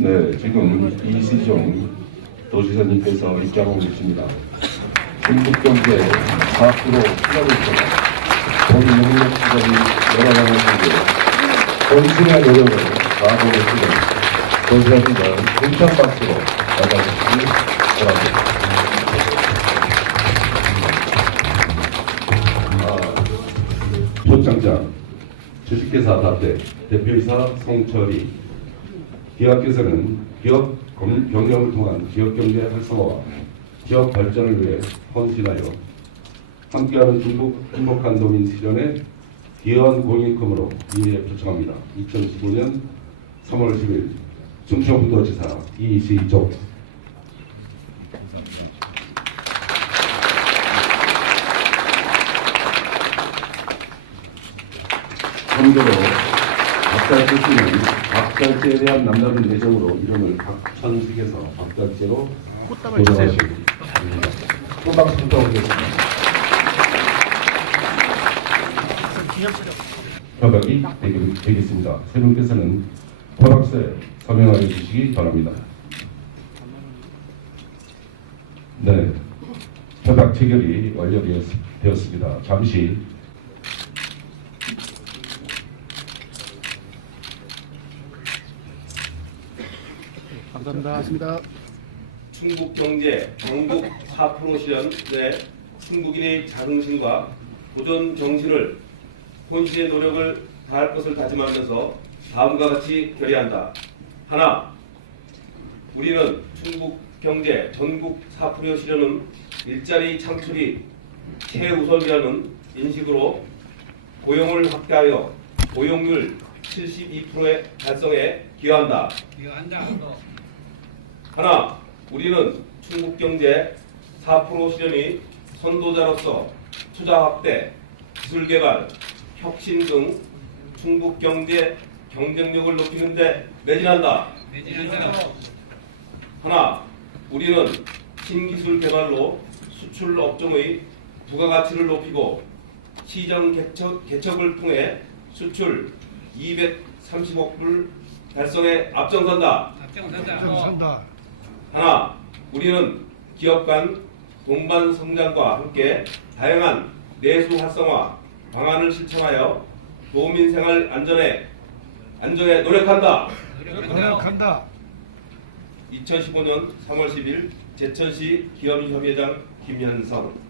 네, 지금 이시종 도지사님께서 입장하고 계십니다. 충북경제 4% 투자를 통해 본인 능력 시설이 열어나가는데 본신의 노력을 다하고계시는 도지사님을 힘찬 박수로 맞아주시기 바랍니다. 표창장 주식회사 다대 대표이사 성철이 기업께서는 기업 경영을 통한 기업경제 활성화와 기업 발전을 위해 헌신하여 함께하는 중국 행복한 도민 실현의 기여한 공익금으로 이에 표창합니다. 2015년 3월 10일 충청부도지사 이시종. 참고로 박달재 씨는 박달재에 대한 남다른 애정으로 이름을 박천식에서 박달재로 도전하십니다. 또 박수 부탁드리겠습니다. 협약이 되겠습니다. 세 분께서는 허락서에 서명하여 주시기 바랍니다. 네, 협약 체결이 완료되었습니다. 잠시 감사합니다. 충북경제 전국 4% 실현 내 충북인의 자긍심과 도전 정신을 혼신의 노력을 다할 것을 다짐하면서 다음과 같이 결의한다. 하나, 우리는 충북경제 전국 4% 실현은 일자리 창출이 최우선이라는 인식으로 고용을 확대하여 고용률 72%의 달성에 기여한다. 하나, 우리는 충북경제 4% 실현의 선도자로서 투자 확대, 기술 개발, 혁신 등 충북경제 경쟁력을 높이는 데 매진한다. 하나, 우리는 신기술 개발로 수출 업종의 부가가치를 높이고 시장 개척을 통해 수출 230억 불 달성에 앞장선다. 하나, 우리는 기업 간 동반 성장과 함께 다양한 내수 활성화 방안을 실천하여 도민 생활 안전에 노력한다. 2015년 3월 10일 제천시 기업인협의회장 김현성.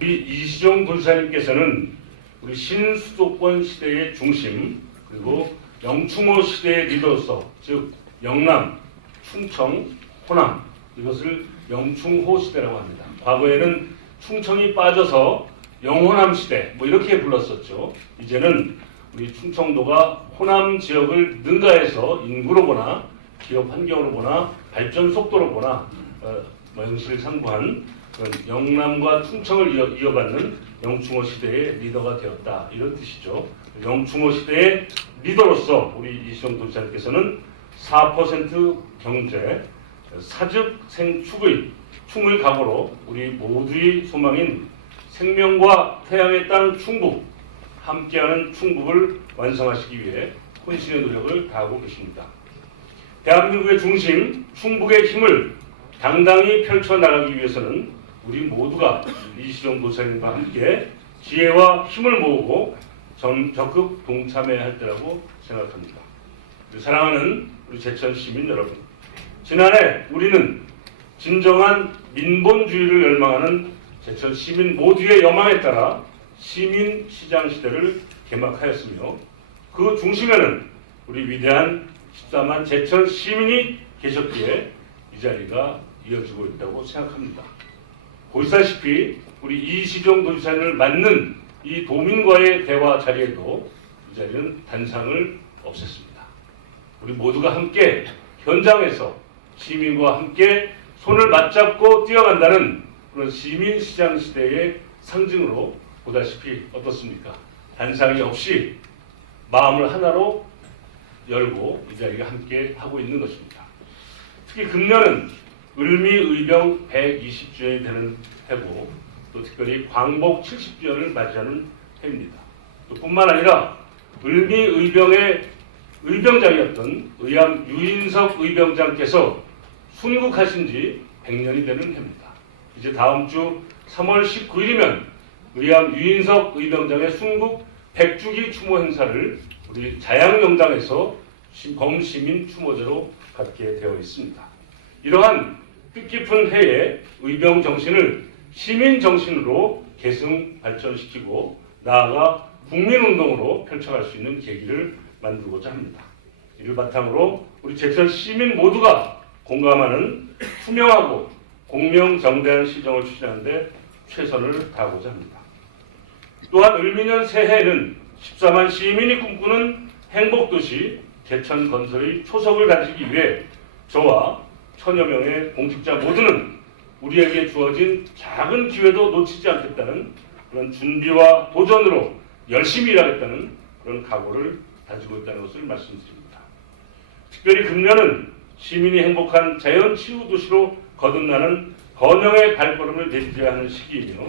이시종 도지사님께서는 우리 신수도권 시대의 중심 그리고 영충호 시대의 리더로서 즉 영남, 충청, 호남 이것을 영충호 시대라고 합니다. 과거에는 충청이 빠져서 영호남 시대 뭐 이렇게 불렀었죠. 이제는 우리 충청도가 호남 지역을 능가해서 인구로 보나 기업 환경으로 보나 발전 속도로 보나 영시를 상부한 영남과 충청을 이어받는 영충호 시대의 리더가 되었다 이런 뜻이죠. 영충호 시대의 리더로서 우리 이시종 도지사님께서는 4% 경제 사즉 생축의 충을 각오로 우리 모두의 소망인 생명과 태양의 땅 충북 함께하는 충북을 완성하시기 위해 혼신의 노력을 다하고 계십니다. 대한민국의 중심 충북의 힘을 당당히 펼쳐나가기 위해서는 우리 모두가 이시종 도지사님과 함께 지혜와 힘을 모으고 적극 동참해야 할 때라고 생각합니다. 사랑하는 우리 제천 시민 여러분, 지난해 우리는 진정한 민본주의를 열망하는 제천 시민 모두의 여망에 따라 시민시장 시대를 개막하였으며 그 중심에는 우리 위대한 14만 제천 시민이 계셨기에 이 자리가 이어지고 있다고 생각합니다. 보시다시피 우리 이시종 도지사님을 맞는 이 도민과의 대화 자리에도 이 자리는 단상을 없앴습니다. 우리 모두가 함께 현장에서 시민과 함께 손을 맞잡고 뛰어간다는 그런 시민시장 시대의 상징으로 보다시피 어떻습니까? 단상이 없이 마음을 하나로 열고 이 자리에 함께 하고 있는 것입니다. 특히 금년은 을미의병 120주년이 되는 해고 또 특별히 광복 70주년을 맞이하는 해입니다. 또 뿐만 아니라 을미 의병의 의병장이었던 의암 유인석 의병장께서 순국하신 지 100년이 되는 해입니다. 이제 다음 주 3월 19일이면 의암 유인석 의병장의 순국 100주기 추모 행사를 우리 자양명당에서 범시민 추모제로 갖게 되어 있습니다. 이러한 뜻깊은 해에 의병 정신을 시민 정신으로 계승 발전시키고 나아가 국민운동으로 펼쳐갈 수 있는 계기를 만들고자 합니다. 이를 바탕으로 우리 제천 시민 모두가 공감하는 투명하고 공명정대한 시정을 추진하는 데 최선을 다하고자 합니다. 또한 을미년 새해에는 14만 시민이 꿈꾸는 행복도시 제천 건설의 초석을 가지기 위해 저와 천여 명의 공직자 모두는 우리에게 주어진 작은 기회도 놓치지 않겠다는 그런 준비와 도전으로 열심히 일하겠다는 그런 각오를 가지고 있다는 것을 말씀드립니다. 특별히 금년은 시민이 행복한 자연치유도시로 거듭나는 번영의 발걸음을 내딛어야 하는 시기이며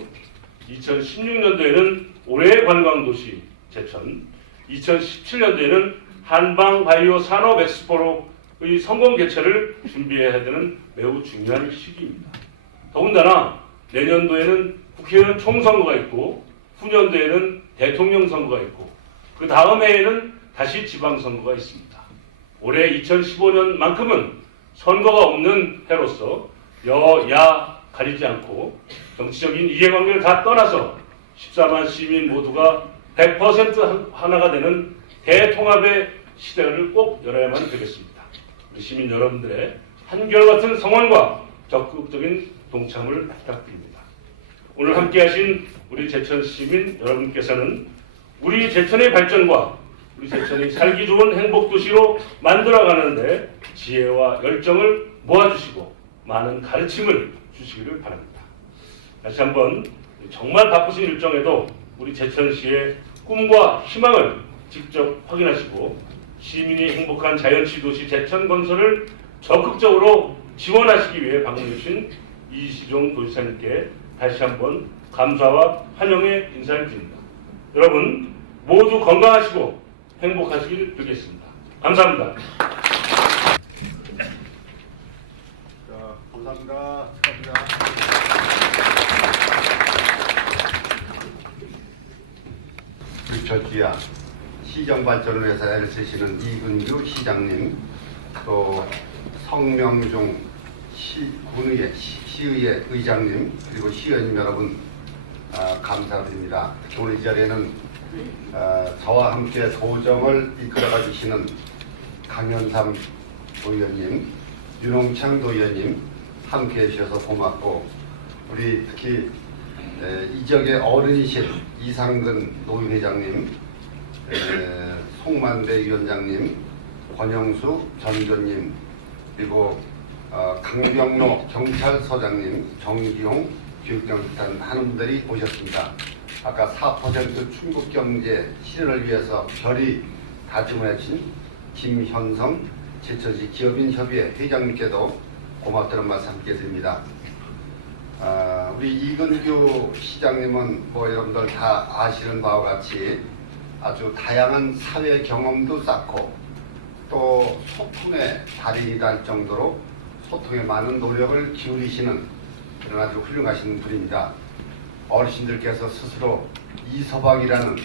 2016년도에는 올해의 관광도시 제천, 2017년도에는 한방바이오 산업 엑스포로의 성공 개최를 준비해야 되는 매우 중요한 시기입니다. 더군다나 내년도에는 국회의원 총선거가 있고 후년도에는 대통령 선거가 있고 그 다음 해에는 다시 지방선거가 있습니다. 올해 2015년만큼은 선거가 없는 해로서 여야 가리지 않고 정치적인 이해관계를 다 떠나서 14만 시민 모두가 100% 하나가 되는 대통합의 시대를 꼭 열어야만 되겠습니다. 우리 시민 여러분들의 한결같은 성원과 적극적인 동참을 부탁드립니다. 오늘 함께하신 우리 제천 시민 여러분께서는 우리 제천의 발전과 우리 제천이 살기 좋은 행복도시로 만들어가는데 지혜와 열정을 모아주시고 많은 가르침을 주시기를 바랍니다. 다시 한번 정말 바쁘신 일정에도 우리 제천시의 꿈과 희망을 직접 확인하시고 시민이 행복한 자연치유도시 제천 건설을 적극적으로 지원하시기 위해 방문해주신 이시종 도지사님께 다시 한번 감사와 환영의 인사를 드립니다. 여러분 모두 건강하시고 행복하시길 빌겠습니다. 감사합니다. 자, 감사합니다. 축하합니다. 우리 절주야 시정발전을 위해서 애를 쓰시는 이근규 시장님, 또 성명종 시의회 의장님, 그리고 시의원님 여러분 감사드립니다. 특히 오늘 이 자리에는 저와 함께 도정을 이끌어가 주시는 강현삼 도의원님, 윤홍창 도의원님 함께 해주셔서 고맙고, 우리 특히 이 지역의 어른이신 이상근 노인회장님, 송만대 위원장님, 권영수 전교님, 그리고 강병로 경찰서장님, 정기용 교육장단 하는 분들이 오셨습니다. 아까 4% 충북경제 실현을 위해서 결의 다짐을 해주신 김현성 제천시 기업인협의회 회장님께도 고맙다는 말씀 함께 드립니다. 우리 이근규 시장님은 뭐 여러분들 다 아시는 바와 같이 아주 다양한 사회 경험도 쌓고 또 소통의 달인이다 할 정도로 소통에 많은 노력을 기울이시는 그런 아주 훌륭하신 분입니다. 어르신들께서 스스로 이서방이라는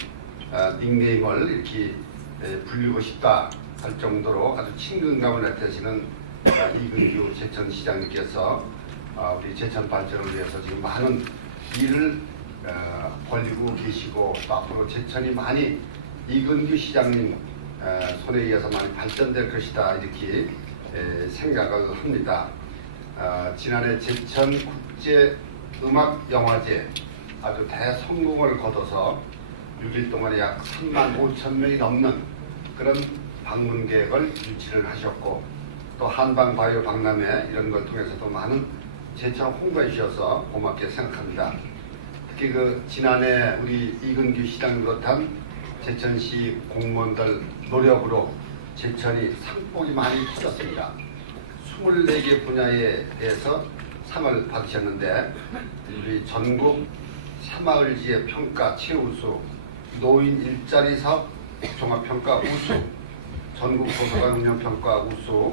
닉네임을 이렇게 불리고 싶다 할 정도로 아주 친근감을 나타내시는 이근규 제천시장님께서 우리 제천 발전을 위해서 지금 많은 일을 벌이고 계시고, 또 앞으로 제천이 많이 이근규 시장님 손에 의해서 많이 발전될 것이다 이렇게 생각을 합니다. 지난해 제천 국제음악영화제 아주 대성공을 거둬서 6일 동안에 약 3만 5천 명이 넘는 그런 방문객을 유치를 하셨고, 또 한방바이오 박람회 이런 걸 통해서도 많은 제천 홍보해 주셔서 고맙게 생각합니다. 특히 그 지난해 우리 이근규 시장을 비롯한 제천시 공무원들 노력으로 제천이 상복이 많이 터졌습니다. 24개 분야에 대해서 상을 받으셨는데 우리 전국 새마을지회 평가 최우수, 노인 일자리 사업 종합평가 우수, 전국 도서관 운영평가 우수,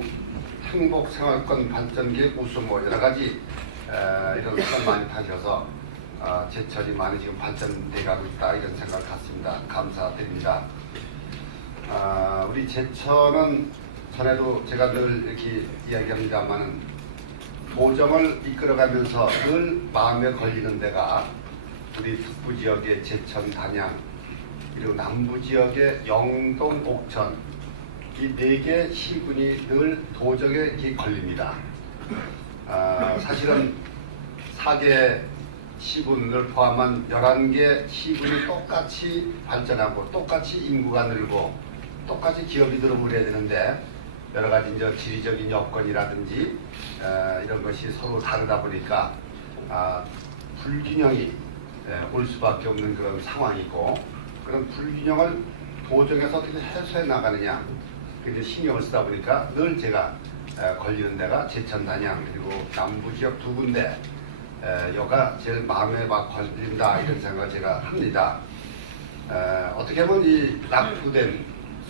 행복생활권 발전계획 우수, 뭐 여러 가지 이런 수를 많이 타셔서 제천이 많이 지금 발전돼가고 있다, 이런 생각을 갖습니다. 감사드립니다. 우리 제천은 전에도 제가 늘 이렇게 이야기합니다만은 도정을 이끌어가면서 늘 마음에 걸리는 데가 우리 북부 지역의 제천, 단양, 그리고 남부 지역의 영동, 옥천, 이 4개 시군이 늘 도정에 이렇게 걸립니다. 사실은 4개 시군을 포함한 11개 시군이 똑같이 발전하고 똑같이 인구가 늘고 똑같이 기업이 들어오려야 되는데 여러 가지 이제 지리적인 여건이라든지 이런 것이 서로 다르다 보니까 불균형이 올 수밖에 없는 그런 상황이고, 그런 불균형을 도정에서 어떻게 해소해 나가느냐, 이제 신경을 쓰다 보니까 늘 제가 걸리는 데가 제천, 단양, 그리고 남부 지역 2군데 여가 제일 마음에 막 걸린다, 이런 생각을 제가 합니다. 어떻게 보면 이 낙후된,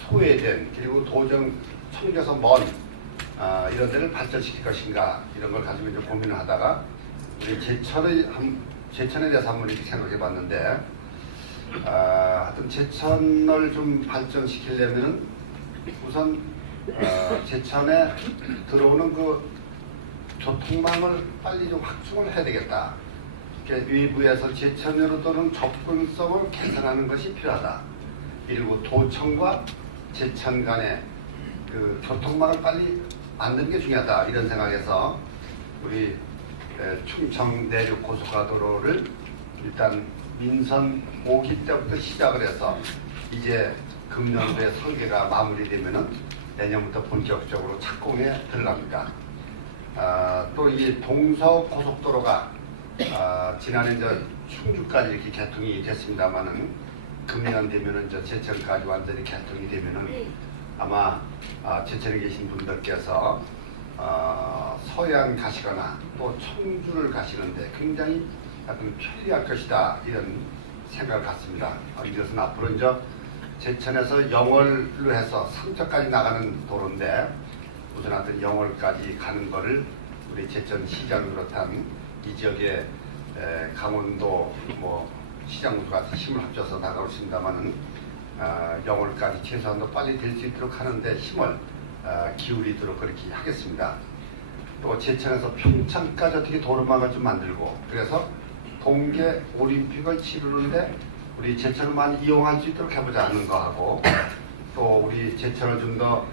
소외된, 그리고 도정 청겨서 먼 이런 데를 발전시킬 것인가, 이런 걸 가지고 이제 고민을 하다가 우리 제천에 대해서 한번 이렇게 생각해 봤는데, 하여튼 제천을 좀 발전시키려면은 우선 제천에 들어오는 그 교통망을 빨리 좀 확충을 해야 되겠다. 외부에서 제천으로 도는 접근성을 개선하는 것이 필요하다. 그리고 도청과 제천 간의 그 교통망을 빨리 만드는 게 중요하다, 이런 생각에서 우리 충청 내륙 고속가도로를 일단 민선 5기 때부터 시작을 해서 이제 금년도에 설계가 마무리되면은 내년부터 본격적으로 착공에 들어갑니다. 또 이 동서고속도로가 지난해 이제 충주까지 이렇게 개통이 됐습니다만은 금년 되면은 이제 제천까지 완전히 개통이 되면은 아마 제천에 계신 분들께서 서해안 가시거나 또 청주를 가시는데 굉장히 약간 편리할 것이다, 이런 생각을 갖습니다. 이것은 앞으로 이제 제천에서 영월로 해서 삼척까지 나가는 도로인데, 우선 하여튼 영월까지 가는 거를 우리 제천시장을 비롯한 이 지역의 강원도 뭐 시장군도 같은 힘을 합쳐서 나가고 있습니다만은 영월까지 최소한도 빨리 될 수 있도록 하는데 힘을 기울이도록 그렇게 하겠습니다. 또 제천에서 평창까지 어떻게 도로망을 좀 만들고, 그래서 동계 올림픽을 치르는데 우리 제천을 많이 이용할 수 있도록 해보자는 거하고, 또 우리 제천을 좀 더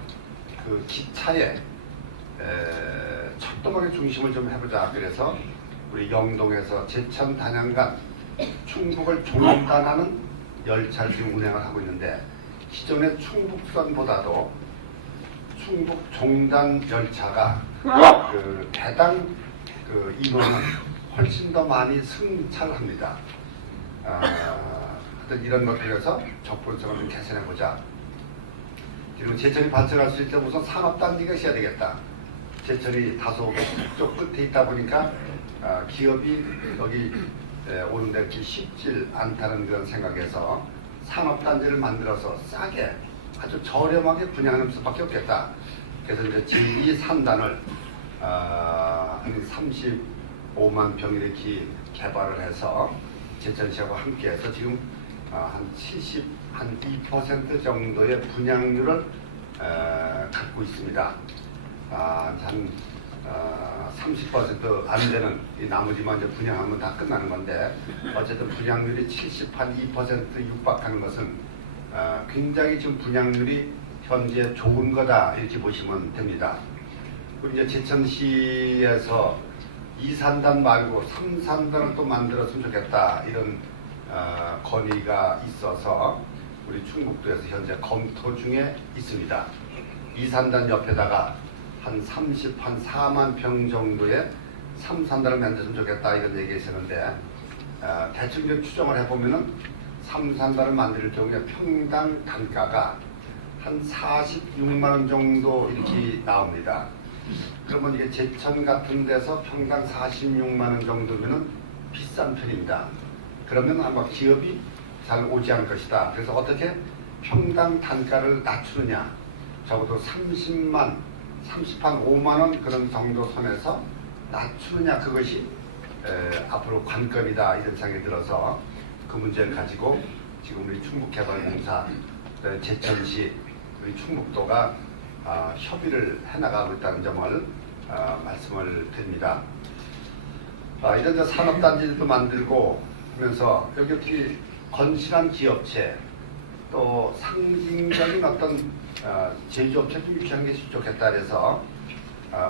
그 기차에 철도망의 중심을 좀 해보자. 그래서 우리 영동에서 제천 단양 간 충북을 종단하는 열차를 지금 운행을 하고 있는데, 기존의 충북선보다도 충북 종단 열차가 그 배당 그 인원은 훨씬 더 많이 승차합니다. 하여튼 이런 것들에서 접근성을 좀 개선해보자. 그리고 제천이 발전할 수 있도록 우선 산업단지가 있어야 되겠다. 제천이 다소 북쪽 끝에 있다 보니까 기업이 여기 오는데 이렇게 쉽지 않다는 그런 생각에서 산업단지를 만들어서 싸게 아주 저렴하게 분양하는 수밖에 없겠다. 그래서 이제 제2산단을 한 35만 평 이렇게 개발을 해서 제천시하고 함께해서 지금 한 2% 정도의 분양률을 갖고 있습니다. 한 30% 안 되는 이 나머지만 이제 분양하면 다 끝나는 건데, 어쨌든 분양률이 2% 육박하는 것은 굉장히 지금 분양률이 현재 좋은 거다, 이렇게 보시면 됩니다. 그리고 이제 제천시에서 2산단 말고 3산단을 또 만들었으면 좋겠다, 이런 건의가 있어서 우리 충북도에서 현재 검토 중에 있습니다. 2산단 옆에다가 한 4만 평 정도의 3산단을 만들었으면 좋겠다, 이런 얘기가 있었는데, 대충 좀 추정을 해보면은 3산단을 만들 경우에 평당 단가가 한 46만 원 정도 이렇게 나옵니다. 그러면 이게 제천 같은 데서 평당 46만 원 정도면은 비싼 편입니다. 그러면 아마 기업이 잘 오지 않을 것이다. 그래서 어떻게 평당 단가를 낮추느냐, 적어도 30만 5만 원 그런 정도 선에서 낮추느냐, 그것이 앞으로 관건이다, 이런 생각이 들어서 그 문제를 가지고 지금 우리 충북개발공사 제천시 우리 충북도가 협의를 해나가고 있다는 점을 말씀을 드립니다. 이런 산업단지도 만들고 하면서 여기 어떻게 건실한 기업체 또 상징적인 어떤 제조업체도 유치하는 게 좋겠다 해서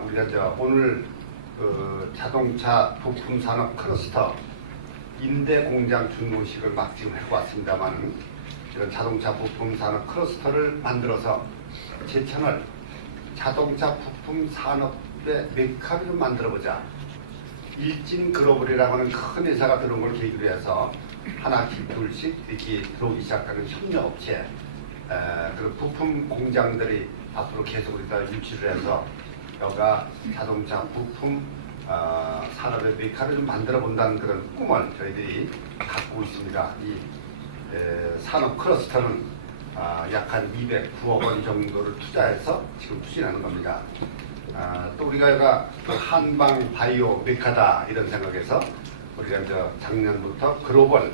우리가 오늘 그 자동차 부품 산업 클러스터 임대 공장 준공식을 막 지금 해고 왔습니다만, 이런 자동차 부품 산업 클러스터를 만들어서 제천을 자동차 부품 산업의 메카로 좀 만들어보자. 일진 글로벌이라고 하는 큰 회사가 들어온 걸 계기로 해서 하나씩 둘씩 이렇게 들어오기 시작하는 협력업체, 그런 부품 공장들이 앞으로 계속 우리가 유치를 해서 여가 자동차 부품 산업의 메카를 좀 만들어 본다는 그런 꿈을 저희들이 갖고 있습니다. 이 산업 클러스터는 약 한 209억 원 정도를 투자해서 지금 추진하는 겁니다. 또 우리가 여가 한방 바이오 메카다, 이런 생각에서 우리가 이제 작년부터 글로벌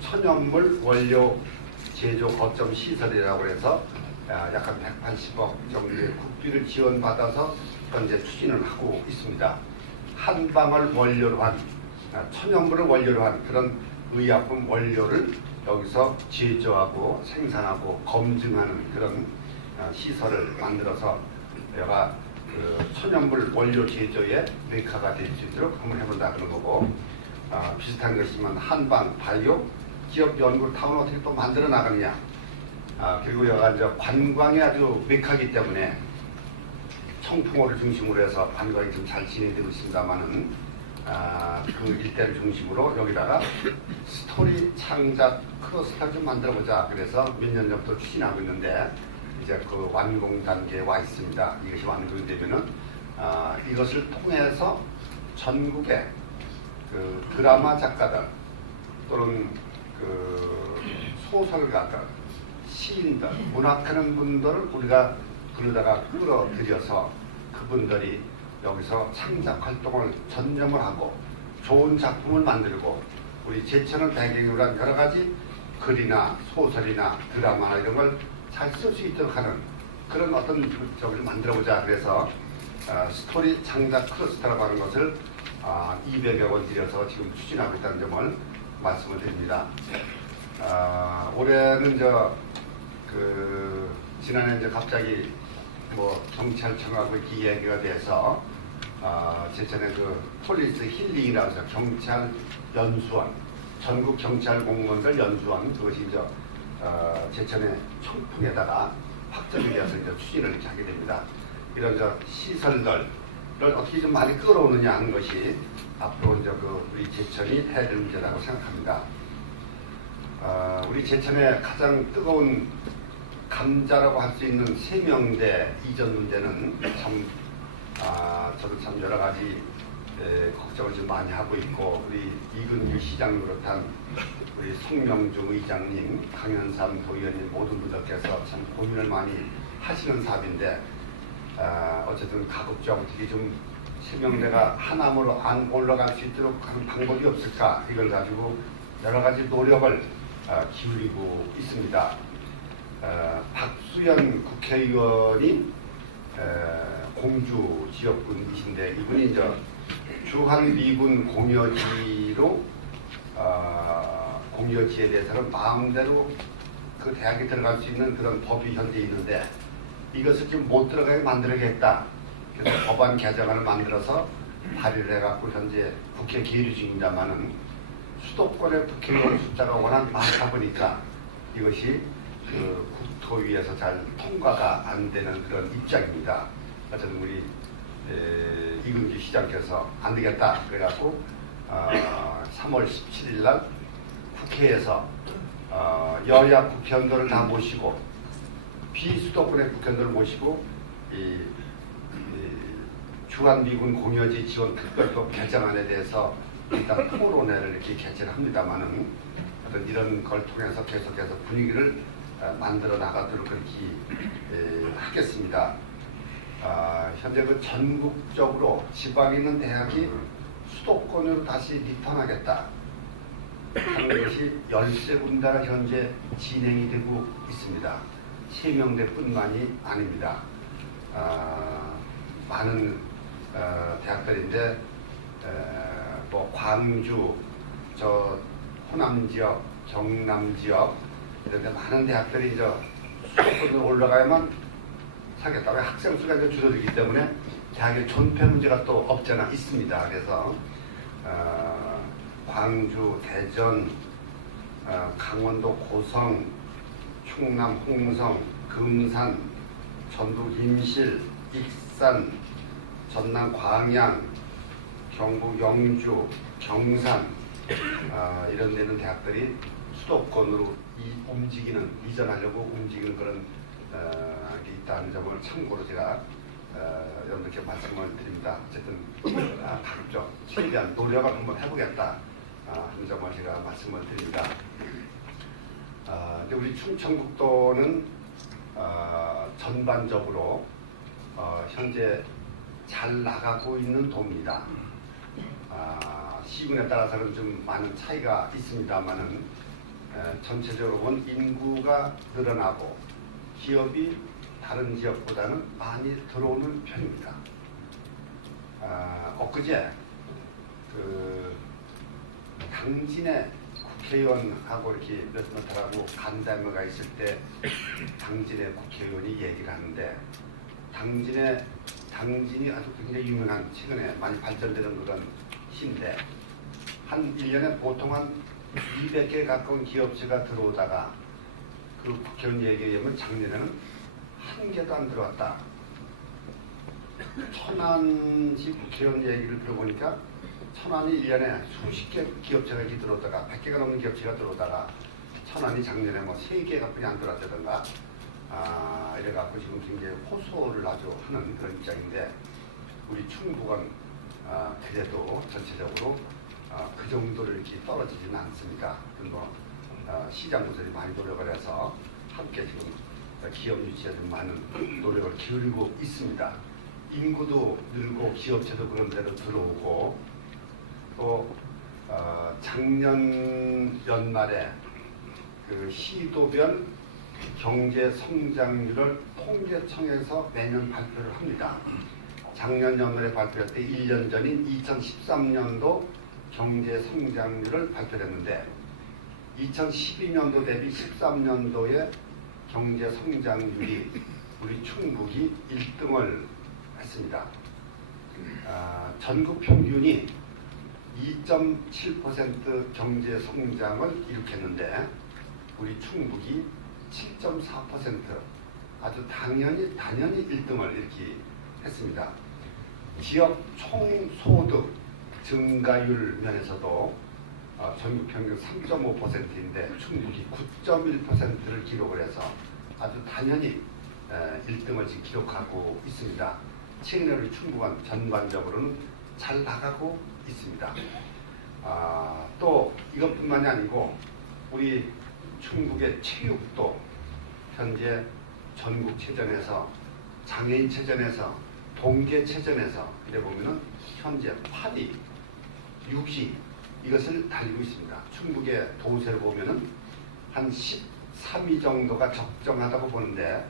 천연물 원료 제조 거점 시설이라고 해서 약 한 180억 정도의 국비를 지원받아서 현재 추진을 하고 있습니다. 한방을 원료로 한, 천연물을 원료로 한 그런 의약품 원료를 여기서 제조하고 생산하고 검증하는 그런 시설을 만들어서 내가 그 천연물 원료 제조의 메카가 될 수 있도록 한번 해본다, 그런 거고, 비슷한 것이지만 한방 바이오 기업 연구 타운 어떻게 또 만들어 나가느냐, 그리고 여가 이제 관광이 아주 메카이기 때문에 청풍호를 중심으로 해서 관광이 좀 잘 진행되고 있습니다만은, 그 일대를 중심으로 여기다가 스토리 창작 클러스터를 좀 만들어보자. 그래서 몇 년 전부터 추진하고 있는데 이제 그 완공 단계에 와 있습니다. 이것이 완공이 되면은 이것을 통해서 전국의 그 드라마 작가들 또는 그 소설가들, 시인들, 문학하는 분들을 우리가 부르다가 끌어들여서 그분들이 여기서 창작 활동을 전념을 하고 좋은 작품을 만들고 우리 제천을 배경으로 한 여러 가지 글이나 소설이나 드라마나 이런 걸 잘 쓸 수 있도록 하는 그런 어떤 저기를 만들어보자. 그래서 스토리 창작 클러스터라고 하는 것을 200여 원 들여서 지금 추진하고 있다는 점을 말씀을 드립니다. 올해는 지난해 이제 갑자기 뭐 경찰청하고 이렇게 이야기가 돼서 제천에 그 폴리스 힐링이라고 해서 경찰 연수원, 전국 경찰 공무원들 연수원, 그것이 이제 제천의 청풍에다가 확정이 되어서 이제 추진을 하게 됩니다. 이런 시설들을 어떻게 좀 많이 끌어오느냐 하는 것이 앞으로 이제 우리 제천이 해야 될 문제라고 생각합니다. 우리 제천의 가장 뜨거운 감자라고 할 수 있는 세명대 이전 문제는 참 저도 참 여러 가지 걱정을 좀 많이 하고 있고, 우리 이근규 시장을 비롯한 우리 송명중 의장님, 강현삼 도의원님 모든 분들께서 참 고민을 많이 하시는 사업인데, 어쨌든 가급적 어떻게 좀 세명대가 하나무로 안 올라갈 수 있도록 하는 방법이 없을까, 이걸 가지고 여러 가지 노력을 기울이고 있습니다. 박수현 국회의원이 공주 지역분이신데, 이분이 이제 주한미군 공여지로 공여지에 대해서는 마음대로 그 대학에 들어갈 수 있는 그런 법이 현재 있는데 이것을 지금 못 들어가게 만들어야겠다. 그래서 법안 개정안을 만들어서 발의를 해갖고 현재 국회 계류 중입니다만은 수도권의 국회의원 숫자가 워낙 많다 보니까 이것이 그 국토위에서 잘 통과가 안 되는 그런 입장입니다. 어쨌든 우리 이근규 시장께서 안 되겠다 그래갖고 3월 17일 날 국회에서 여야 국회의원들을 다 모시고 비수도권의 국회의원들을 모시고 주한미군 공여지 지원 특별법 개정안에 대해서 일단 토론회를 이렇게 개최를 합니다만은 어떤 이런 걸 통해서 계속해서 분위기를 만들어 나가도록 그렇게 하겠습니다. 현재 그 전국적으로 지방에 있는 대학이 수도권으로 다시 리턴하겠다 하는 것이 13군데가 현재 진행이 되고 있습니다. 3명대뿐만이 아닙니다. 많은 대학들인데 뭐 광주, 저 호남 지역, 경남 지역 이런 데 많은 대학들이 이제 수도권으로 올라가야만 사겠다. 왜 학생 수가 이제 줄어들기 때문에 대학의 존폐 문제가 또 없잖아 있습니다. 그래서 광주, 대전, 강원도 고성, 충남 홍성, 금산, 전북 임실, 익산, 전남 광양, 경북 영주, 경산 이런 데는 대학들이 수도권으로 이전하려고 움직이는 그런 게 있다는 점을 참고로 제가 여러분들께 말씀을 드립니다. 어쨌든 각종 최대한 노력을 한번 해보겠다 하는 점을 제가 말씀을 드립니다. 근데 우리 충청북도는 전반적으로 현재 잘 나가고 있는 도입니다. 시군에 따라서는 좀 많은 차이가 있습니다만은 전체적으로 본 인구가 늘어나고 기업이 다른 지역보다는 많이 들어오는 편입니다. 엊그제 그 당진의 국회의원하고 이렇게 몇몇하고 간담회가 있을 때 당진의 국회의원이 얘기를 하는데 당진이 아주 굉장히 유명한 최근에 많이 발전되는 그런 시인데 한 1년에 보통 한 200개 가까운 기업체가 들어오다가 그 국회의원 얘기에 의하면 작년에는 한 개도 안 들어왔다. 천안시 국회의원 얘기를 들어보니까 천안이 1년에 수십 개 기업체가 이렇게 들어오다가 100개가 넘는 기업체가 들어오다가 천안이 작년에 뭐 3개가 뿐이 안 들어왔다던가 이래갖고 지금 굉장히 호소를 아주 하는 그런 입장인데 우리 충북은 그래도 전체적으로 그 정도로 이렇게 떨어지지는 않습니다. 뭐 시장부들이 많이 노력을 해서 함께 지금 기업 유치에 좀 많은 노력을 기울이고 있습니다. 인구도 늘고 기업체도 그런 데로 들어오고 또 작년 연말에 그 시도별 경제 성장률을 통계청에서 매년 발표를 합니다. 작년 연말에 발표할 때 1년 전인 2013년도 경제 성장률을 발표했는데 2012년도 대비 13년도에 경제 성장률이 우리 충북이 1등을 했습니다. 전국 평균이 2.7% 경제 성장을 이룩했는데 우리 충북이 7.4% 아주 당연히 1등을 이렇게 했습니다. 지역 총소득 증가율 면에서도 전국 평균 3.5%인데 충북이 9.1%를 기록을 해서 아주 단연히 1등을 지금 기록하고 있습니다. 최근에 우리 충북은 전반적으로는 잘 나가고 있습니다. 또 이것뿐만이 아니고 우리 충북의 체육도 현재 전국체전에서 장애인체전에서 동계체전에서 이래 보면은 현재 8위, 6위 이것을 달리고 있습니다. 충북의 도세를 보면은 한 13위 정도가 적정하다고 보는데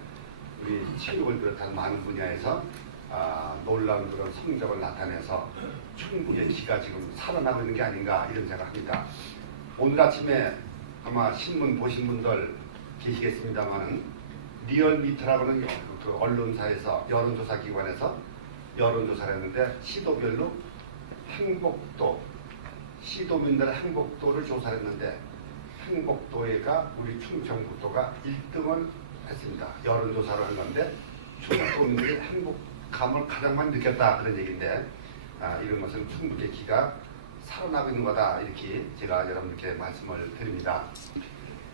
우리 체육을 비롯한 많은 분야에서 놀라운 그런 성적을 나타내서 충북의 기가 지금 살아나고 있는 게 아닌가 이런 생각합니다. 오늘 아침에 아마 신문 보신 분들 계시겠습니다만은 리얼미터라고는 그 언론사에서 여론조사 기관에서 여론조사를 했는데 시도별로 행복도 시도민들의 행복도를 조사를 했는데 행복도가 우리 충청북도가 1등을 했습니다. 여론조사를 한 건데 충북도민들이 행복감을 가장 많이 느꼈다 그런 얘기인데 이런 것은 충북의 기가 살아나고 있는 거다 이렇게 제가 여러분께 말씀을 드립니다.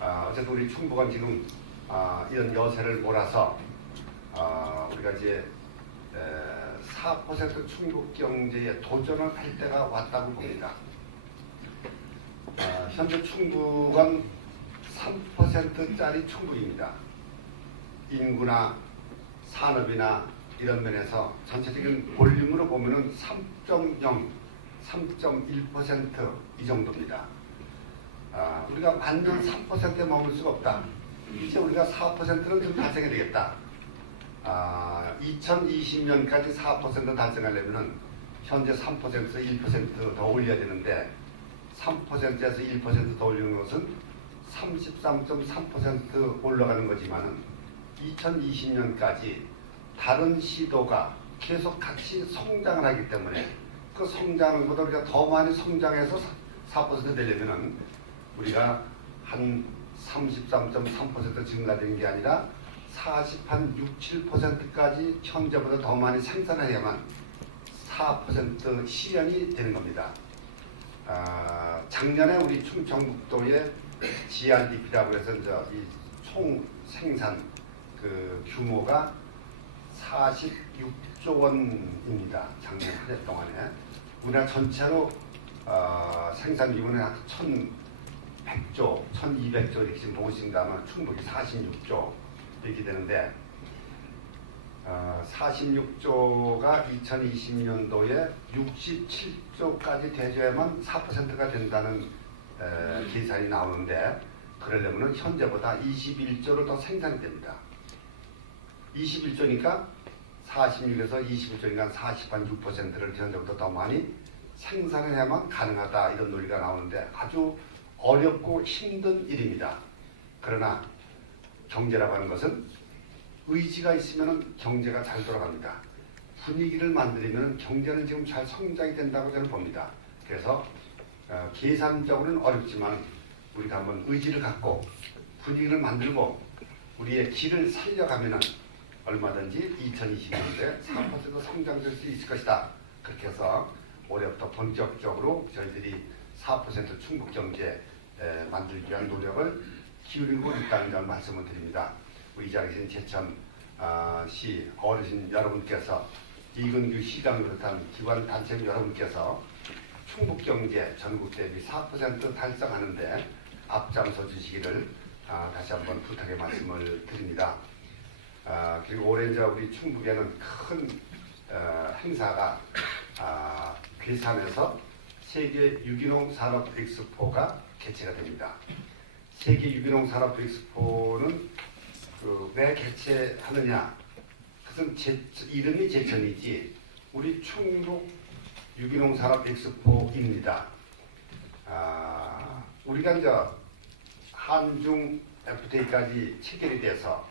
어쨌든 우리 충북은 지금 이런 여세를 몰아서 우리가 이제 4% 충북 경제에 도전을 할 때가 왔다고 봅니다. 현재 충북은 3%짜리 충북입니다. 인구나 산업이나 이런 면에서 전체적인 볼륨으로 보면은 3.0, 3.1% 이 정도입니다. 우리가 완전 3%에 머물 수가 없다. 이제 우리가 4%는 좀 달성해야 되겠다. 2020년까지 4% 달성하려면 현재 3%에서 1% 더 올려야 되는데 3%에서 1% 더 올리는 것은 33.3% 올라가는 거지만은 2020년까지 다른 시도가 계속 같이 성장을 하기 때문에 그 성장보다 우리가 더 많이 성장해서 4% 되려면은 우리가 한 33.3% 증가된 게 아니라 7%까지 현재보다 더 많이 생산해야만 4% 실현이 되는 겁니다. 작년에 우리 충청북도의 GRDP라고 해서 이 총 생산 그 규모가 46조 원입니다. 작년 한 해 동안에 우리나라 전체로 생산 규모는 한 1,100조, 1,200조 이렇게 지금 보고 있습니다만 충북이 46조 이렇게 되는데 46조가 2020년도에 67조까지 되줘야만 4%가 된다는 계산이 나오는데 그러려면 현재보다 21조를 더 생산이 됩니다. 21조니까 46에서 21조니까 46%를 현재보다 더 많이 생산을 해야만 가능하다 이런 논리가 나오는데 아주 어렵고 힘든 일입니다. 그러나 경제라고 하는 것은 의지가 있으면 경제가 잘 돌아갑니다. 분위기를 만들면 경제는 지금 잘 성장이 된다고 저는 봅니다. 그래서 계산적으로는 어렵지만 우리가 한번 의지를 갖고 분위기를 만들고 우리의 길을 살려가면 얼마든지 2020년도에 4% 성장될 수 있을 것이다. 그렇게 해서 올해부터 본격적으로 저희들이 4% 충북 경제 만들기 위한 노력을 기울이고 있다는 점 말씀을 드립니다. 우리 자리에 계신 제천시 어르신 여러분께서 이근규 시장 비롯한 기관 단체 여러분께서 충북 경제 전국 대비 4% 달성하는데 앞장서 주시기를 다시 한번 부탁의 말씀을 드립니다. 그리고 올해 이제 우리 충북에는 큰 행사가 괴산에서 세계 유기농 산업 엑스포가 개최가 됩니다. 세계 유기농 산업 엑스포는 왜 개최하느냐? 그것은 이름이 제천이지 우리 충북 유기농 산업 엑스포입니다. 우리가 이제 한중 FTA까지 체결이 돼서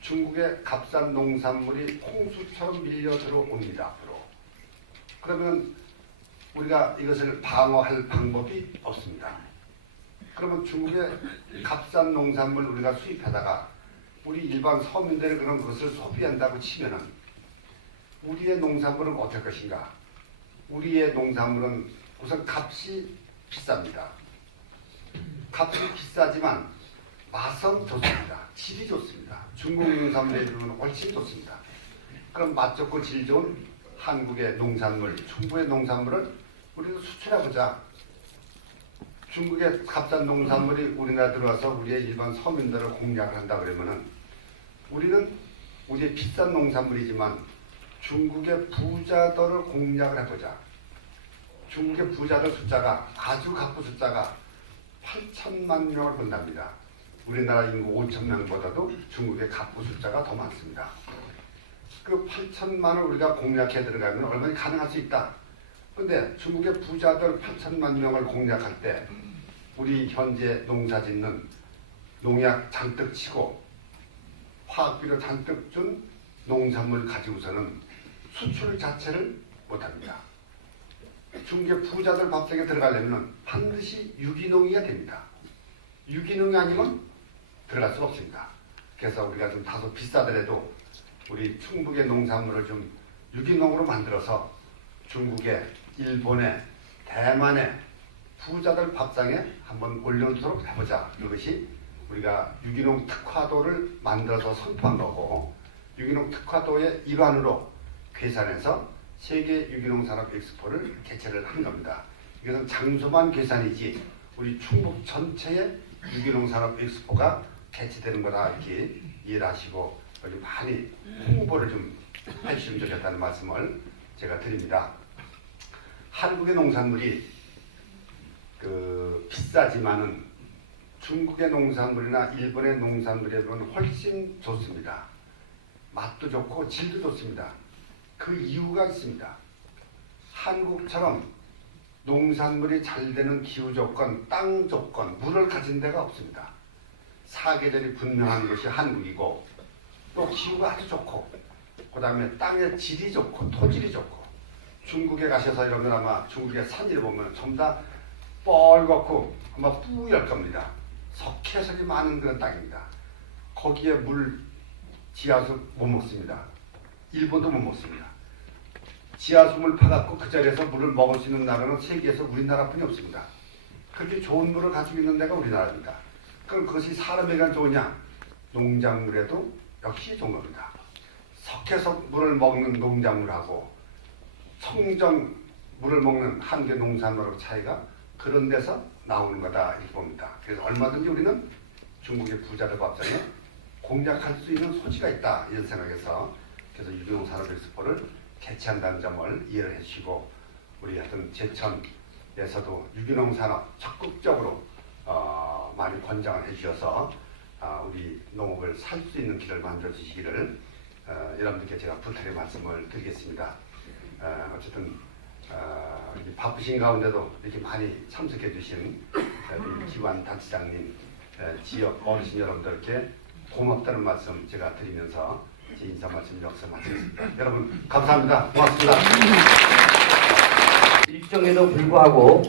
중국의 값싼 농산물이 홍수처럼 밀려 들어옵니다. 앞으로. 그러면 우리가 이것을 방어할 방법이 없습니다. 그러면 중국의 값싼 농산물 우리가 수입하다가 우리 일반 서민들이 그런 것을 소비한다고 치면은 우리의 농산물은 어떨 것인가? 우리의 농산물은 우선 값이 비쌉니다. 값이 비싸지만 맛은 좋습니다. 질이 좋습니다. 중국 농산물에 비하면 훨씬 좋습니다. 그럼 맛 좋고 질 좋은 한국의 농산물, 충북의 농산물을 우리도 수출해보자. 중국의 값싼 농산물이 우리나라 들어와서 우리의 일반 서민들을 공략을 한다 그러면은 우리는 우리의 비싼 농산물이지만 중국의 부자들을 공략을 해보자. 중국의 부자들 숫자가 아주 갑부 숫자가 8천만 명을 본답니다. 우리나라 인구 5천명보다도 중국의 갑부 숫자가 더 많습니다. 그 8천만을 우리가 공략해 들어가면 얼마나 가능할 수 있다. 그런데 중국의 부자들 8천만 명을 공략할 때 우리 현재 농사 짓는 농약 잔뜩 치고 화학비료 잔뜩 준 농산물 가지고서는 수출 자체를 못합니다. 중국의 부자들 밥상에 들어가려면 반드시 유기농이어야 됩니다. 유기농이 아니면 들어갈 수가 없습니다. 그래서 우리가 좀 다소 비싸더라도 우리 충북의 농산물을 좀 유기농으로 만들어서 중국의, 일본의, 대만의 부자들 밥상에 한번 올려놓도록 해보자. 이것이 우리가 유기농 특화도를 만들어서 선포한 거고 유기농 특화도의 일환으로 괴산해서 세계 유기농 산업 엑스포를 개최를 한 겁니다. 이것은 장소만 괴산이지 우리 충북 전체에 유기농 산업 엑스포가 개최되는 거다 이렇게 이해를 하시고 여기 많이 홍보를 좀 해주시면 좋겠다는 말씀을 제가 드립니다. 한국의 농산물이 비싸지만은 중국의 농산물이나 일본의 농산물에 비하면 훨씬 좋습니다. 맛도 좋고 질도 좋습니다. 그 이유가 있습니다. 한국처럼 농산물이 잘 되는 기후 조건, 땅 조건, 물을 가진 데가 없습니다. 사계절이 분명한 것이 한국이고 또 기후가 아주 좋고 그 다음에 땅의 질이 좋고 토질이 좋고 중국에 가셔서 이러면 아마 중국의 산지를 보면 전부 다 뻘겋고 아마 뿌열 겁니다. 석회석이 많은 그런 땅입니다. 거기에 물 지하수 못 먹습니다. 일본도 못 먹습니다. 지하수물 파갖고 그 자리에서 물을 먹을 수 있는 나라는 세계에서 우리나라뿐이 없습니다. 그렇게 좋은 물을 가지고 있는 데가 우리나라입니다. 그럼 그것이 사람에게 좋으냐? 농작물에도 역시 좋은 겁니다. 석회석 물을 먹는 농작물하고 청정 물을 먹는 한계 농산물의 차이가 그런 데서 나오는 거다 이렇게 봅니다. 그래서 얼마든지 우리는 중국의 부자들 밥상에 공략할 수 있는 소지가 있다 이런 생각에서 그래서 유기농 산업 엑스포를 개최한다는 점을 이해를 해주시고 우리 하여튼 제천에서도 유기농 산업 적극적으로 많이 권장을 해주셔서 우리 농업을 살 수 있는 길을 만들어 주시기를 여러분들께 제가 부탁의 말씀을 드리겠습니다. 어쨌든 바쁘신 가운데도 이렇게 많이 참석해 주신 기관 단체장님, 지역 어르신 여러분들께 고맙다는 말씀 제가 드리면서 제 인사 말씀 여기서 마치겠습니다. 여러분 감사합니다. 고맙습니다. 일정에도 불구하고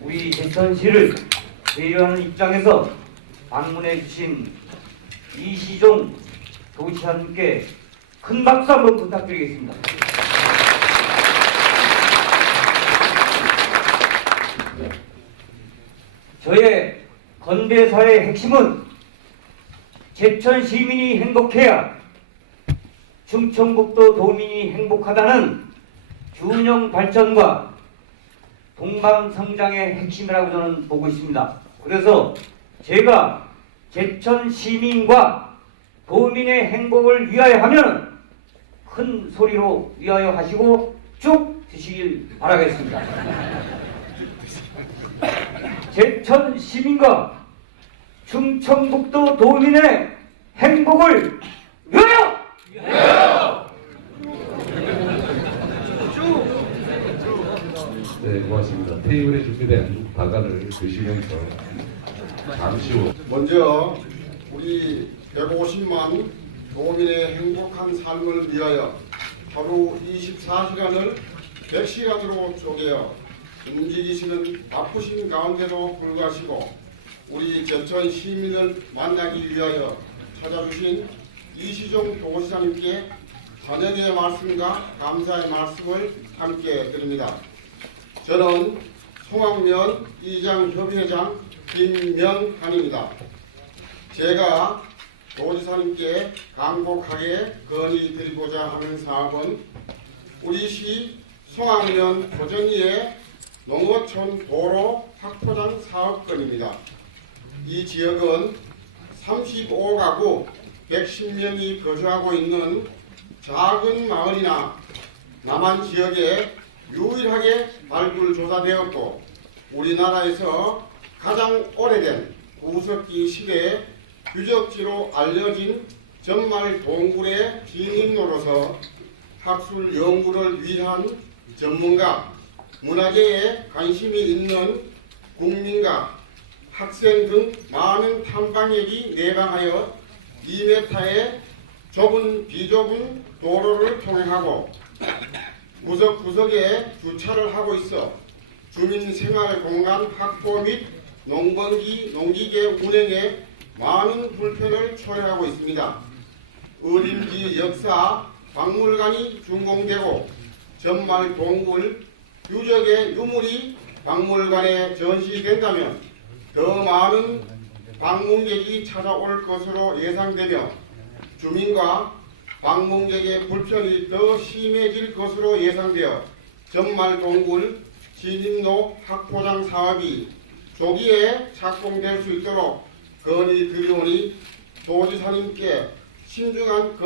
우리 제천시를 배려하는 입장에서 방문해 주신 이시종 도지사님께 큰 박수 한번 부탁드리겠습니다. 저의 건배사의 핵심은 제천 시민이 행복해야 충청북도 도민이 행복하다는 균형 발전과 동방 성장의 핵심이라고 저는 보고 있습니다. 그래서 제가 제천 시민과 도민의 행복을 위하여 하면 큰 소리로 위하여 하시고 쭉 드시길 바라겠습니다. 제천 시민과 충청북도 도민의 행복을 위하여! 네, 고맙습니다. 테이블에 준비된 다가를 드시면서 잠시 후 먼저 우리 150만 도민의 행복한 삶을 위하여 하루 24시간을 100시간으로 쪼개어 움직이시는 바쁘신 가운데도 불구하시고 우리 제천 시민을 만나기 위하여 찾아주신 이시종 도지사님께 환영의 말씀과 감사의 말씀을 함께 드립니다. 저는 송악면 이장협의회장 김명한입니다. 제가 도지사님께 간곡하게 건의드리고자 하는 사업은 우리 시 송악면 고전리의 농어촌 도로 확포장 사업건입니다. 이 지역은 35가구 110명이 거주하고 있는 작은 마을이나 남한 지역에 유일하게 발굴 조사되었고 우리나라에서 가장 오래된 구석기 시대의 유적지로 알려진 전말 동굴의 진입로로서 학술 연구를 위한 전문가, 문화재에 관심이 있는 국민과 학생 등 많은 탐방객이 내방하여 2m의 좁은 비좁은 도로를 통행하고 구석구석에 주차를 하고 있어 주민 생활 공간 확보 및 농번기 농기계 운행에 많은 불편을 초래하고 있습니다. 어림지 역사 박물관이 준공되고 전말 동굴 유적의 유물이 박물관에 전시된다면 더 많은 방문객이 찾아올 것으로 예상되며 주민과 방문객의 불편이 더 심해질 것으로 예상되어 전말 동굴 진입로 확포장 사업이 조기에 착공될 수 있도록 건의드리오니 도지사님께 신중한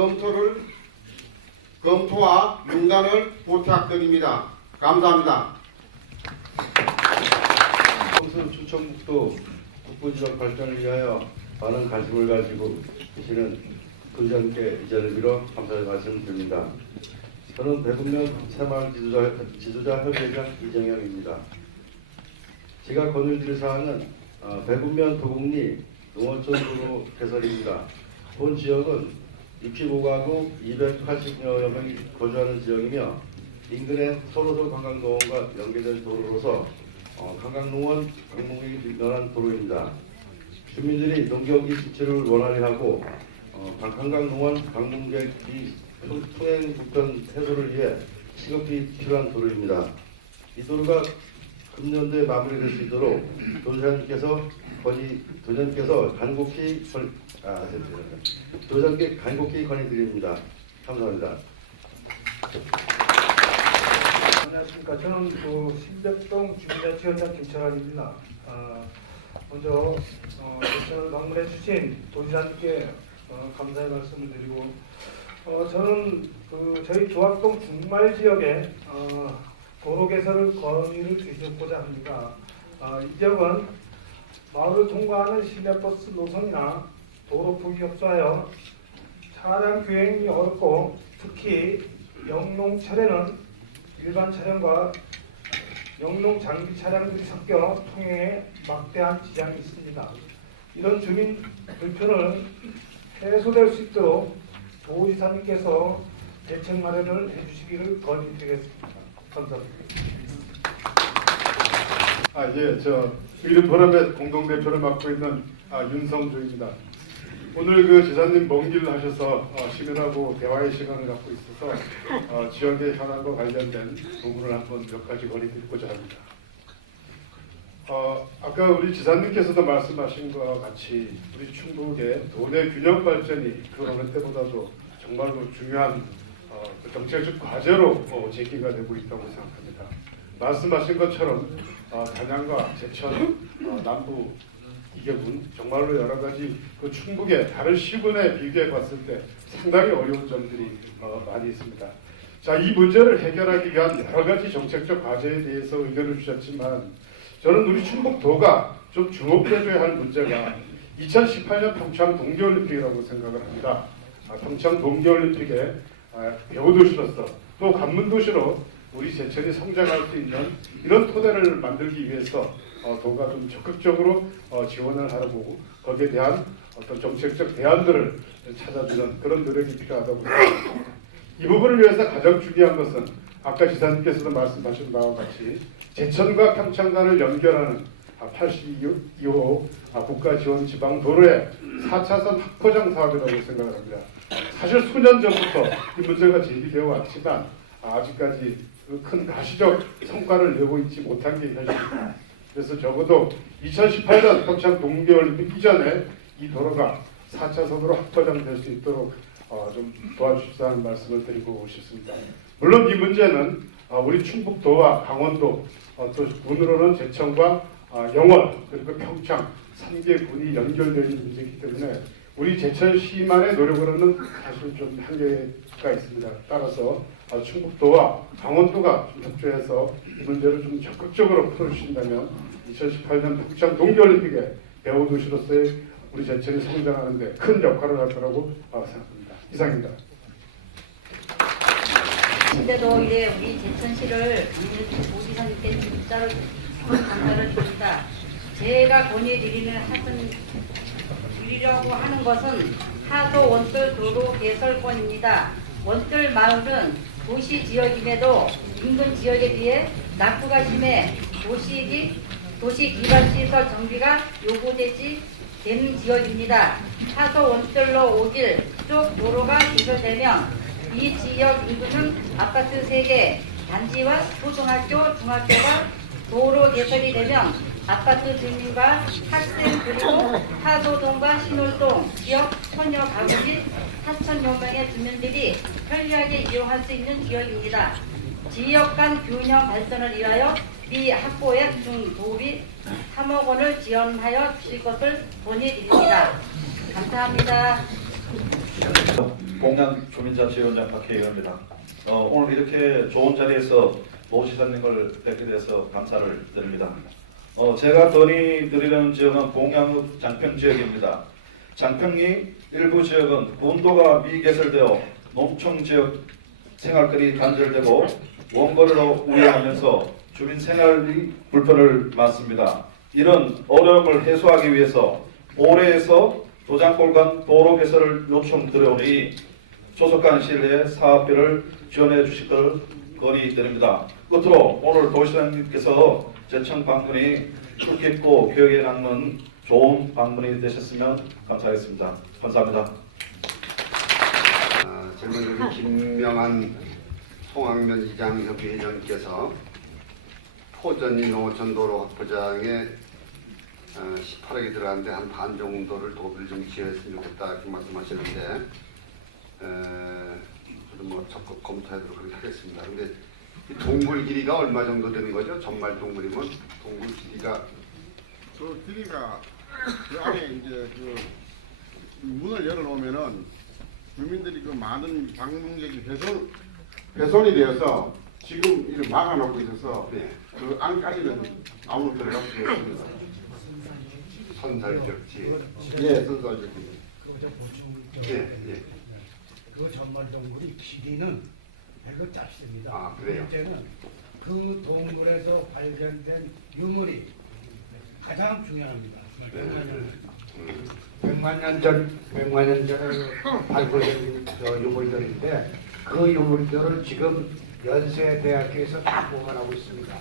검토와 용단을 부탁드립니다. 감사합니다. 평소 충청북도 북부지역 발전을 위하여 많은 관심을 가지고 계시는 도지사님께 이 자리를 빌어 감사의 말씀을 드립니다. 저는 대북면 새마을 지도자 협의회장 이정영입니다. 제가 건의드릴 사항은 대북면 도곡리 농어촌 도로 개설입니다. 본 지역은 65가구 280여 명이 거주하는 지역이며 인근의 소로소 관광농원과 연계된 도로로서 관광농원 방문객이 늘어난 도로입니다. 주민들이 농경기 지출을 원활히 하고 관광농원 방문객이 통행 불편 해소를 위해 시급히 필요한 도로입니다. 이 도로가 금년도에 마무리될 수 있도록 도지사님께서 간곡히 건의드립니다. 감사합니다. 안녕하십니까. 저는 신백동 주민자치위원장 김철환입니다. 먼저 저를 방문해 주신 도지사님께 감사의 말씀을 드리고 저는 저희 조합동 중말 지역에 도로 개설을 건의를 드리고자 합니다. 이 지역은 마을을 통과하는 시내버스 노선이나 도로 부위 협소하여 차량 주행이 어렵고 특히 영농철에는 일반 차량과 영농 장비 차량들이 섞여 통행에 막대한 지장이 있습니다. 이런 주민 불편을 해소될 수 있도록 도지사님께서 대책 마련을 해주시기를 건의드리겠습니다. 감사합니다. 저 의료보람의 공동대표를 맡고 있는 윤성주입니다. 오늘 지사님 먼 길을 하셔서 시민하고 대화의 시간을 갖고 있어서 지역의 현안과 관련된 부분을 한번 몇 가지 건의드리고자 합니다. 아까 우리 지사님께서도 말씀하신 것과 같이 우리 충북의 도내 균형 발전이 그 어느 때보다도 정말로 중요한 정책적 과제로 제기가 되고 있다고 생각합니다. 말씀하신 것처럼 단양과 제천, 남부 이계군 정말로 여러 가지 충북의 다른 시군에 비교해 봤을 때 상당히 어려운 점들이 많이 있습니다. 자, 이 문제를 해결하기 위한 여러 가지 정책적 과제에 대해서 의견을 주셨지만 저는 우리 충북도가 좀 주목해줘야 할 문제가 2018년 평창 동계올림픽이라고 생각을 합니다. 평창 동계올림픽에 배후도시로서 또 관문도시로 우리 제천이 성장할 수 있는 이런 토대를 만들기 위해서 도가 좀 적극적으로 지원을 하고 거기에 대한 어떤 정책적 대안들을 찾아주는 그런 노력이 필요하다고 생각합니다. 이 부분을 위해서 가장 중요한 것은 아까 지사님께서도 말씀하신 바와 같이 제천과 평창 간을 연결하는 82호 국가지원지방도로의 4차선 확포장 사업이라고 생각을 합니다. 사실 수년 전부터 이 문제가 제기되어 왔지만 아직까지 큰 가시적 성과를 내고 있지 못한 게 현실입니다. 그래서 적어도 2018년 평창 동계올림픽 이전에 이 도로가 4차선으로 확포장될 수 있도록 좀 도와주십사는 말씀을 드리고 싶습니다. 물론 이 문제는 우리 충북도와 강원도 또 군으로는 제천과 영월 그리고 평창 3개 군이 연결되어 있는 문제이기 때문에 우리 제천시만의 노력으로는 사실 좀 한계가 있습니다. 따라서 충북도와 강원도가 좀 협조해서 이 문제를 좀 적극적으로 풀어주신다면 2018년 평창 동계올림픽의 배후도시로서의 우리 제천이 성장하는 데 큰 역할을 할 거라고 생각합니다. 이상입니다. 근데도 이제 우리 제천시를 도지사님께 문자로 감사를 드립니다. 제가 건의드리려고 하는 것은 하도 원돌 도로 개설권입니다. 원돌 마을은 도시 지역임에도 인근 지역에 비해 낙후가 심해 도시 기반시설 정비가 요구되지 되는 지역입니다. 하도 원돌로 오길 쪽 도로가 개설되면 이 지역 인구는 아파트 3개, 단지와 초등학교, 중학교가 도로 개설이 되면 아파트 주민과 학생 그리고 하도동과 신월동 지역 천여 가구 및 4천여 명의 주민들이 편리하게 이용할 수 있는 지역입니다. 지역 간 균형 발전을 위하여 미 확보액 중 도비 3억 원을 지원하여 주실 것을 건의드립니다. 감사합니다. 공양 주민자치위원장 박혜영입니다. 오늘 이렇게 좋은 자리에서 도시사님을 뵙게 돼서 감사를 드립니다. 제가 건의드리는 지역은 공양읍 장평지역입니다. 장평리 일부 지역은 군도가 미개설되어 농촌지역 생활권이 단절되고 원거리로 우회하면서 주민 생활이 불편을 맞습니다. 이런 어려움을 해소하기 위해서 올해에서 도장골 간 도로 개설을 요청드려오니 조속한 시일 내에 사업비를 지원해 주실 것을 건의드립니다. 끝으로 오늘 도시장님께서 제천 방문이 뜻깊고 기억에 남는 좋은 방문이 되셨으면 감사하겠습니다. 감사합니다. 젊은 우리 김명한 송학면 이장협의회장께서 포전리 농어촌도로 확보장에 18억이 들어가는데 한 반 정도를 도비를 좀 지어했으면 좋겠다 이렇게 말씀하시는데 저도 뭐 적극 검토하도록 그렇게 하겠습니다. 근데 이 동굴 길이가 얼마 정도 되는 거죠? 전말 동굴이면 동굴 길이가 그 길이가 그 안에 이제 그 문을 열어놓으면은 주민들이 그 많은 방문객이 훼손이 되어서 지금 이를 막아놓고 있어서 네. 그 안까지는 아무도 들어갈 수 없습니다. 선살벽지. 예, 선수하죠. 예. 그 전말 동굴이 길이는 별로 짧습니다. 아, 그래요? 문제는 그 동굴에서 발견된 유물이 가장 중요합니다. 네. 100만 년 전에 발굴된 유물들인데 그 유물들을 지금 연세대학교에서 다 보관하고 있습니다.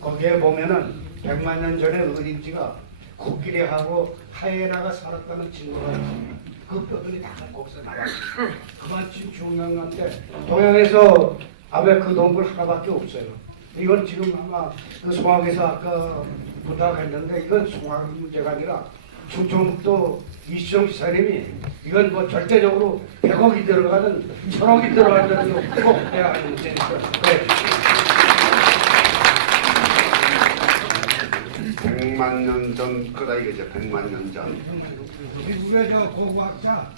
거기에 보면은 100만 년 전에 어딘지가 코끼리하고 하이에나가 살았다는 증거가 있습니다. 그 뼈들이 다 거기서 나왔습니다. 그만큼 중요한 건데 동양에서 아마 그 동굴 하나밖에 없어요. 이건 지금 아마 그 송악에서 아까 부탁했는데 이건 송악 문제가 아니라 충청북도 이수정 지사님이 이건 뭐 절대적으로 100억이 들어가든 1000억이 들어가든 꼭 해야 하는 문제니까. 네. 100만 년 전 거다 이거죠. 100만 년 전. 미국의 저 고고학자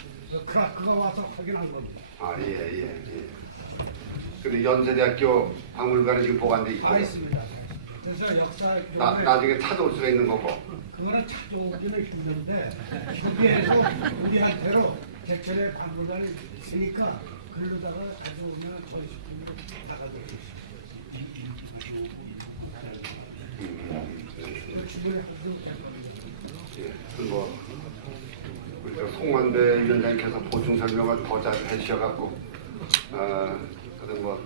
크라크가 와서 확인한 겁니다. 아, 예. 근데 연세대학교 박물관에 지금 보관돼 있고요. 다 있습니다. 그래서 역사 나중에 찾아올 수가 있는 거고. 그거는 찾아오기는 힘든데 여기에서 우리한테로 제철에 박물관이 있으니까 글로다가 가져오면 저희 식구들이 다 가져오고 주변에 뭐 우리 저 송만배 위원장께서 보충 설명을 더 잘 해주셔갖고 그런 뭐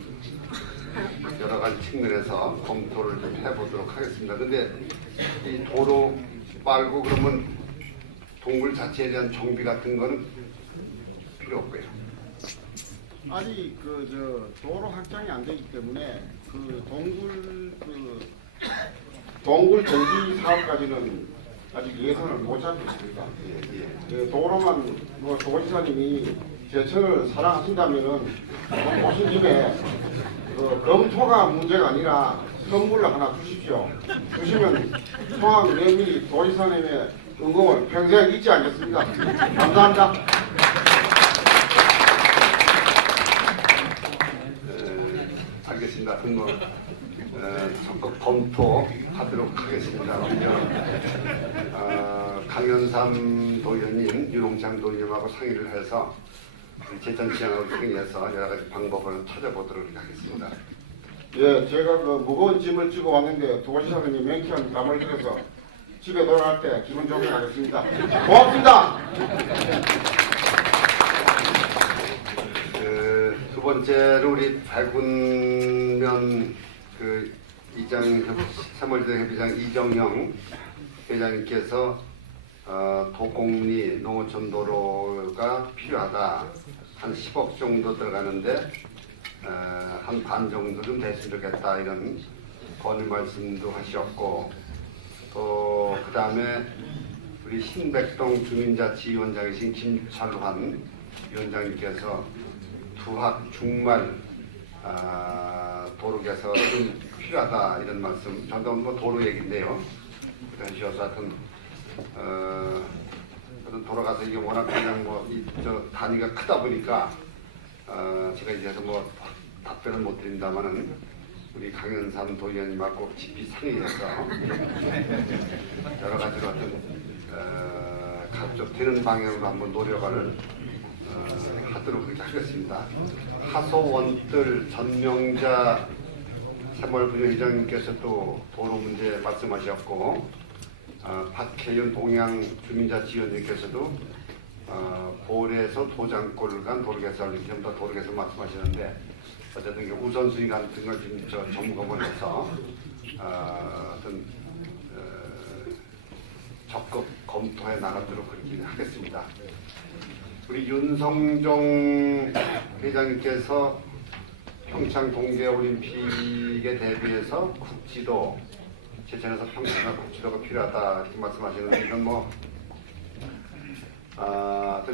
여러 가지 측면에서 검토를 좀 해보도록 하겠습니다. 근데 이 도로 말고 그러면 동굴 자체에 대한 정비 같은 거는 필요 없고요. 아직 그 도로 확장이 안 되기 때문에 그 동굴 정비 사업까지는 아직 예산을 못 잡고 있습니다. 그 도로만 뭐 도지사님이 제천을 사랑하신다면은 오신 김에 그 검토가 문제가 아니라 선물을 하나 주십시오. 주시면 송악 내미 도지사님의 응공을 평생 잊지 않겠습니다. 감사합니다. 알겠습니다. 그럼 적극 검토하도록 하겠습니다. 먼저 강현삼 도의원님, 유롱창 도의원님하고 상의를 해서 제천시장하고 상의해서 여러 가지 방법을 찾아보도록 하겠습니다. 예, 제가 그 무거운 짐을 지고 왔는데 도시사님이 맹쾌한 담을 들여서 집에 돌아갈 때 기분 좋게 가겠습니다. 고맙습니다. 두 번째로 우리 발군면 그 사무엘대 협의장 이정형 회장님께서 도곡리 농어촌 도로가 필요하다. 한 10억 정도 들어가는데 한 반 정도 좀 됐으면 좋겠다 이런 건의 말씀도 하셨고 또 그 다음에 우리 신백동 주민자치위원장이신 김철환 위원장님께서 두학 중말 도로 개선은 필요하다 이런 말씀. 전도 뭐 도로 얘기인데요. 해주셔서 하여튼 돌아가서 이게 워낙 그냥 저 단위가 크다 보니까 제가 이제 뭐 답변을 못 드린다마는 우리 강현삼 도의원님하고 깊이 상의해서 여러 가지로 어떤 가급적 되는 방향으로 한번 노력을 하도록 그렇게 하겠습니다. 하소원들 전명자 새마을부의장님께서도 도로 문제 말씀하셨고 박혜윤 동양 주민자치위원님께서도 볼에서 도장골 간 도로 개선을 전부 다 도로 개선 말씀하시는데 어쨌든 우선순위 같은 걸 지금 점검을 해서 어떤 적극 검토해 나가도록 그렇게 하겠습니다. 우리 윤성종 회장님께서 평창 동계올림픽에 대비해서 국지도 제천에서 평창과 국지도가 필요하다 이렇게 말씀하시는데 이건 뭐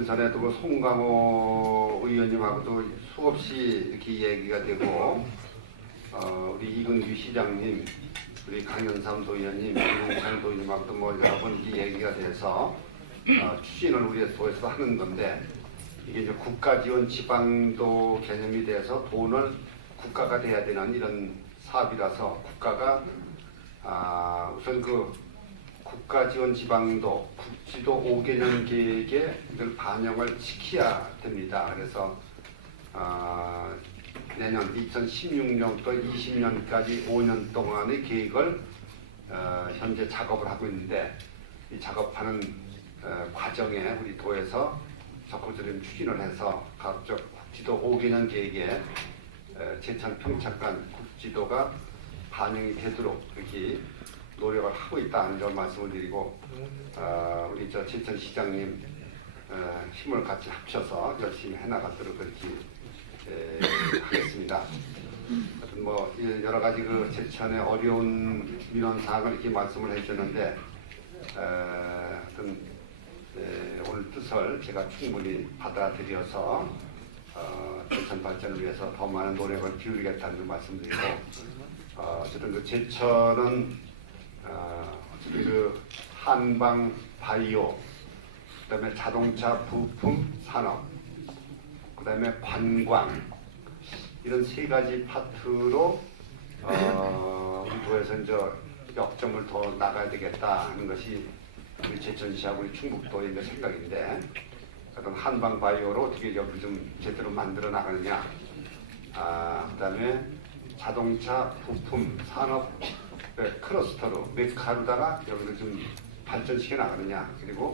전에도 그 송강호 의원님하고도 수없이 이렇게 얘기가 되고 우리 이근규 시장님, 우리 강현삼 도의원님, 이용찬 도의원님하고도 뭐 여러 번 이렇게 얘기가 돼서 추진을 우리 도에서 하는 건데 이게 이제 국가지원 지방도 개념이 돼서 돈을 국가가 돼야 되는 이런 사업이라서 국가가 우선 그 국가지원 지방도 국지도 5개년 계획에 이걸 반영을 시켜야 됩니다. 그래서 내년 2016년부터 20년까지 5년 동안의 계획을 현재 작업을 하고 있는데 이 작업하는 과정에 우리 도에서 적극적인 추진을 해서 각종 국지도 5개년 계획에 제천 평창간 국지도가 반영이 되도록 이렇게 노력을 하고 있다는 점 말씀을 드리고 우리 저 제천시장님 힘을 같이 합쳐서 열심히 해나가도록 그렇게 하겠습니다. 하여튼 뭐 여러 가지 그 제천의 어려운 민원 사항을 이렇게 말씀을 해주셨는데 하여튼 오늘 뜻을 제가 충분히 받아들여서 제천 발전을 위해서 더 많은 노력을 기울이겠다는 점 말씀드리고 어쨌든 그 제천은 어쨌든 그 한방 바이오, 그다음에 자동차 부품 산업, 그다음에 관광 이런 세 가지 파트로 우리 도에서 이제 역점을 더 나가야 되겠다 하는 것이 우리 제천시하고 우리 충북도의 이제 생각인데 어떤 한방 바이오로 어떻게 여기 좀 제대로 만들어 나가느냐, 그다음에 자동차 부품 산업 클러스터로 메카로다가 여기를 좀 발전시켜 나가느냐, 그리고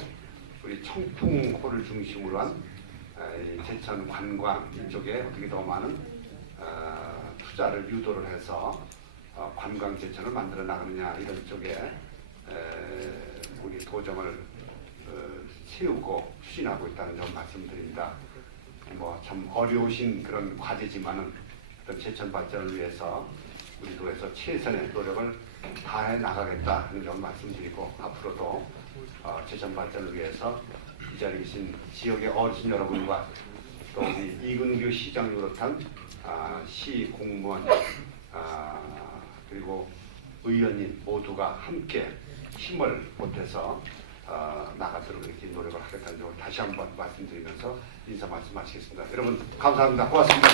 우리 청풍호를 중심으로 한 제천 관광 이쪽에 어떻게 더 많은 투자를 유도를 해서 관광 제천을 만들어 나가느냐 이런 쪽에 우리 도점을 세우고 추진하고 있다는 점 말씀드립니다. 뭐 참 어려우신 그런 과제지만은 어떤 제천 발전을 위해서 우리 도에서 최선의 노력을 다해 나가겠다 하는 점 말씀드리고 앞으로도 제천 발전을 위해서 이 자리에 계신 지역의 어르신 여러분과 또 우리 이근규 시장을 비롯한 시 공무원 그리고 의원님 모두가 함께 힘을 보태서 나가도록 이렇게 노력을 하겠다는 점을 다시 한번 말씀드리면서 인사 말씀하시겠습니다. 여러분 감사합니다. 고맙습니다.